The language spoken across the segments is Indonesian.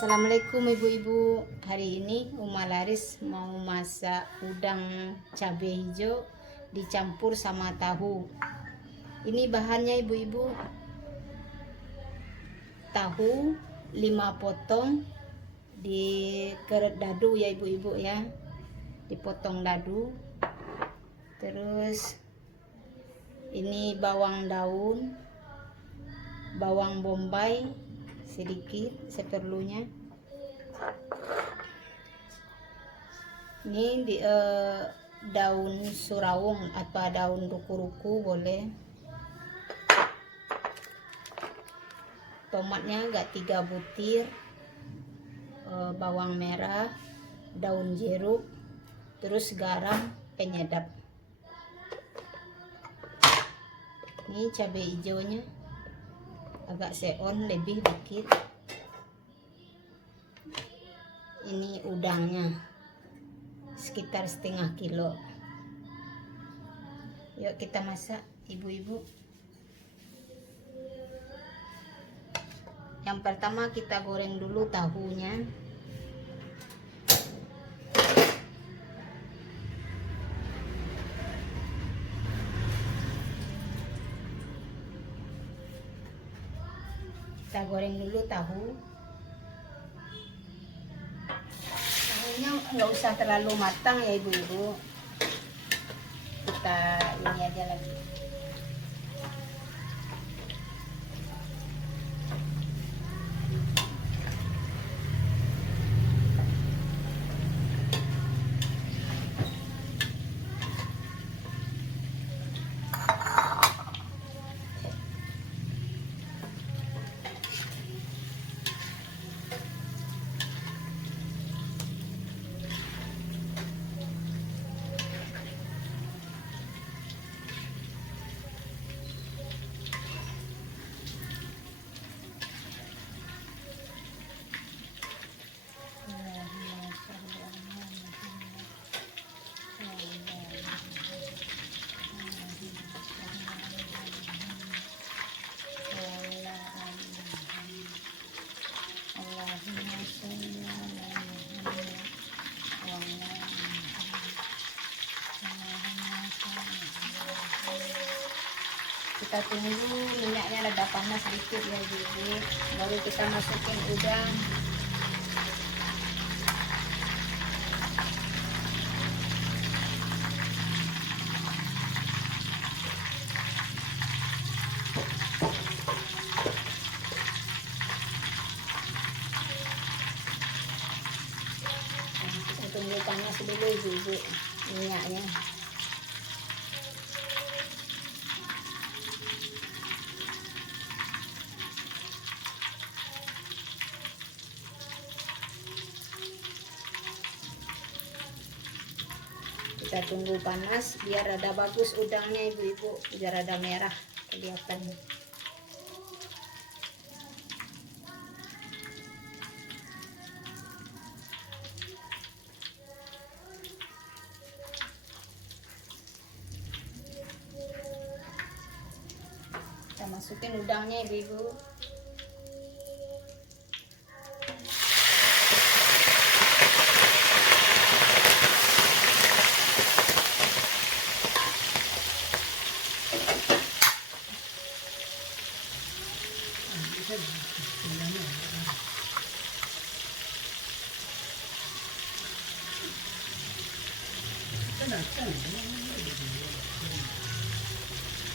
Assalamualaikum ibu-ibu. Hari ini Uma Laris mau masak udang cabai hijau dicampur sama tahu. Ini bahannya ibu-ibu. Tahu 5 potong dikeret dadu ya ibu-ibu ya. Dipotong dadu. Terus ini bawang daun, bawang bombay sedikit seperlunya. Ini daun surawung atau daun ruku-ruku boleh. Tomatnya agak 3 butir, bawang merah, daun jeruk, terus garam penyedap. Ini cabai hijaunya agak seon lebih dikit. Ini udangnya sekitar setengah kilo. Yuk kita masak ibu-ibu. Yang pertama kita goreng dulu tahunya. Kita goreng dulu tahu. Tahunya nggak usah terlalu matang ya ibu-ibu. Kita ini aja lagi. Kita tunggu minyaknya rada panas sedikit ya ibu, baru kita masukin udang. Kita tunggu panas dulu ibu minyaknya. Kita tunggu panas biar rada bagus udangnya ibu-ibu, biar rada merah kelihatannya. Kita masukin udangnya ibu-ibu.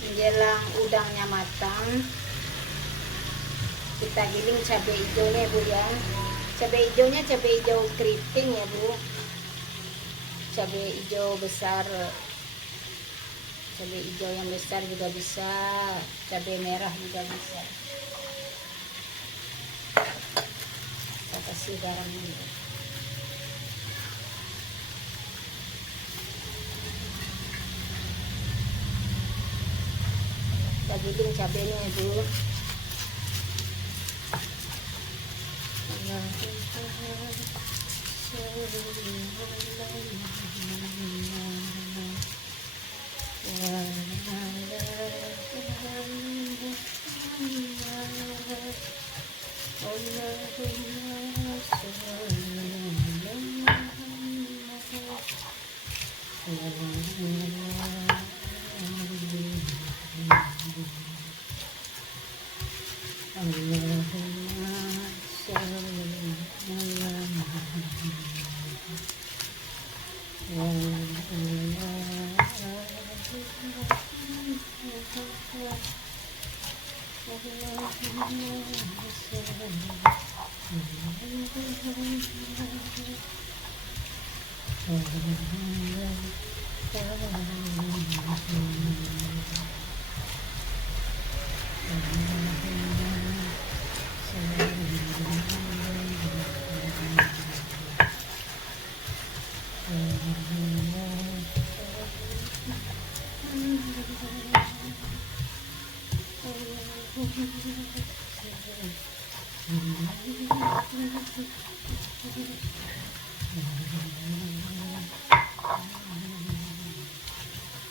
Menjelang udangnya matang, kita giling cabai hijaunya bu ya. Cabai hijaunya cabai hijau keriting ya bu. Cabai hijau besar, cabai hijau yang besar juga bisa, cabai merah juga bisa. Kita kasih garam dulu. Kita giling cabainya ibu.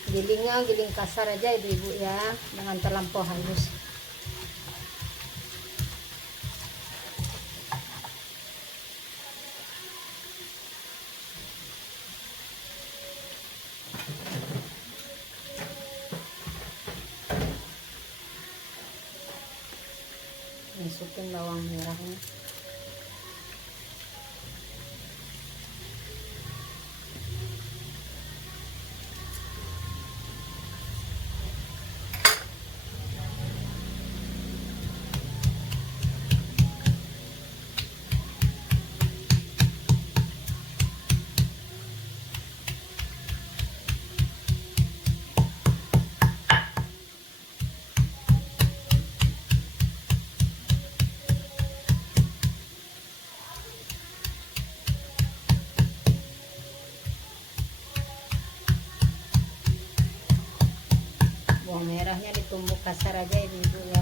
Gilingnya giling kasar aja ibu-ibu ya, jangan terlampau halus. Masukin bawang merahnya. Bawang merahnya ditumbuk kasar aja ibu-ibu ya.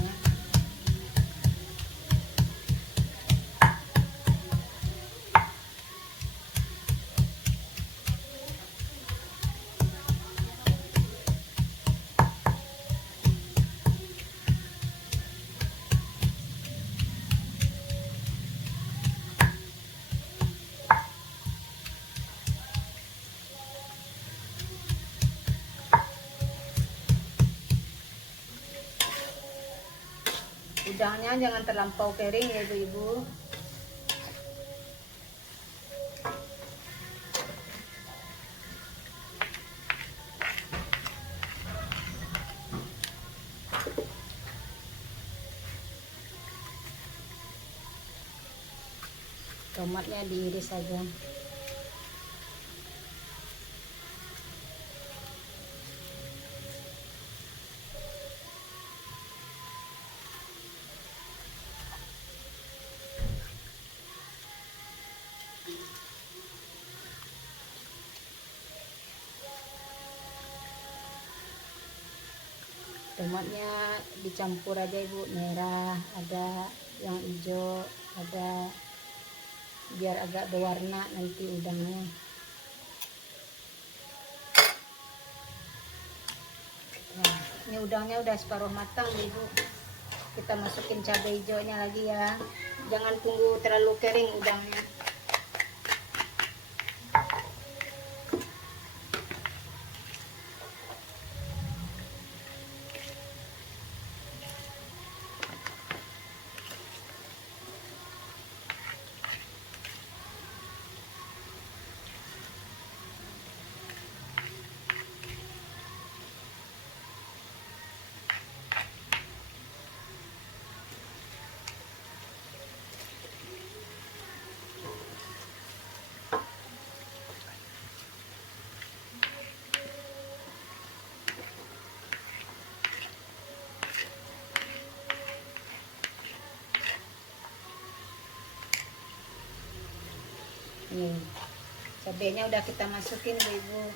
Udangnya jangan terlampau kering ya ibu-ibu. Tomatnya diiris saja. Tomatnya dicampur aja ibu, merah ada, yang hijau ada, biar agak berwarna nanti udangnya. Nah, ini udangnya udah separuh matang ibu. Kita masukin cabai hijaunya lagi ya. Jangan tunggu terlalu kering udangnya. Nih, cabenya udah kita masukin ibu.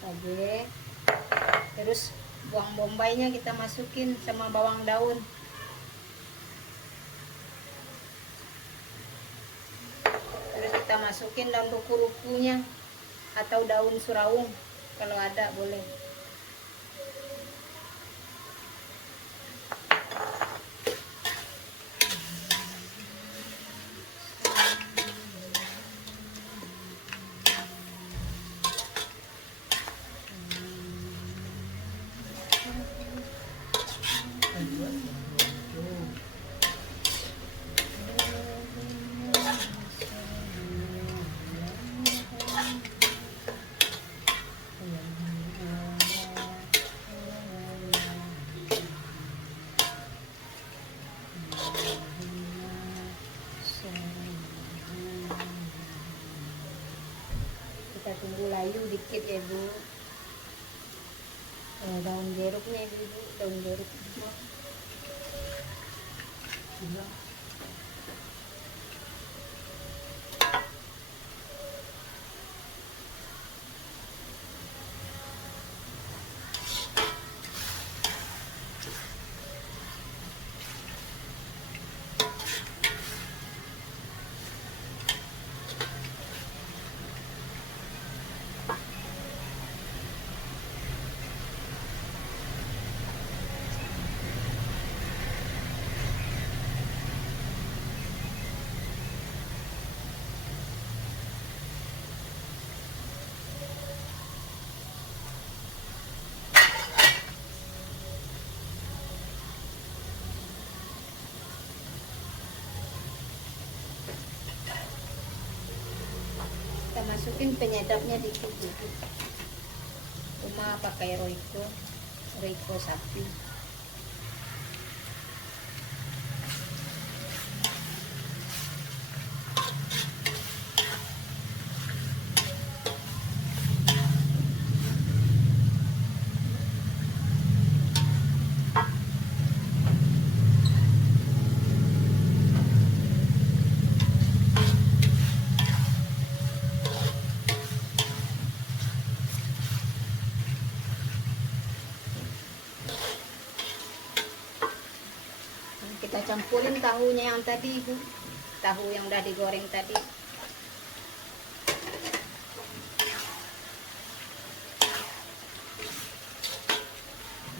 Cabai, terus bawang bombaynya kita masukin sama bawang daun. Terus kita masukin daun ruku-rukunya atau daun suraung. Kalau ada boleh. dulu dikit ya ibu. Daun jeruknya ibu, daun jeruk. Kita masukin penyedapnya dikit dikit. Cuma pakai Royco sapi. Kita campurin tahunya yang tadi ibu, tahu yang udah digoreng tadi.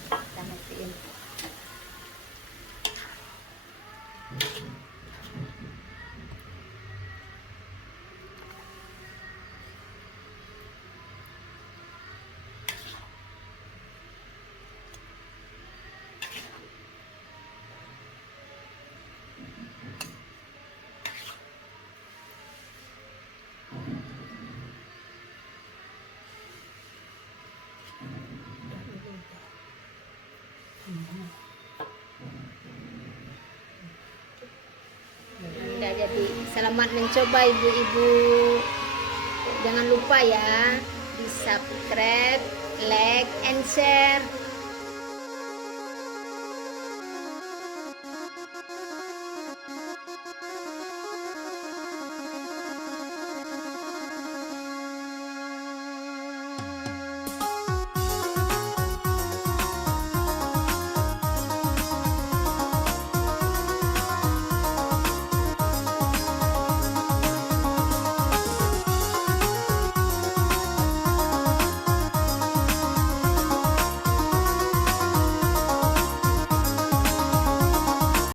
Kita matiin. Udah jadi. Selamat mencoba ibu-ibu. Jangan lupa ya di subscribe, like, and share.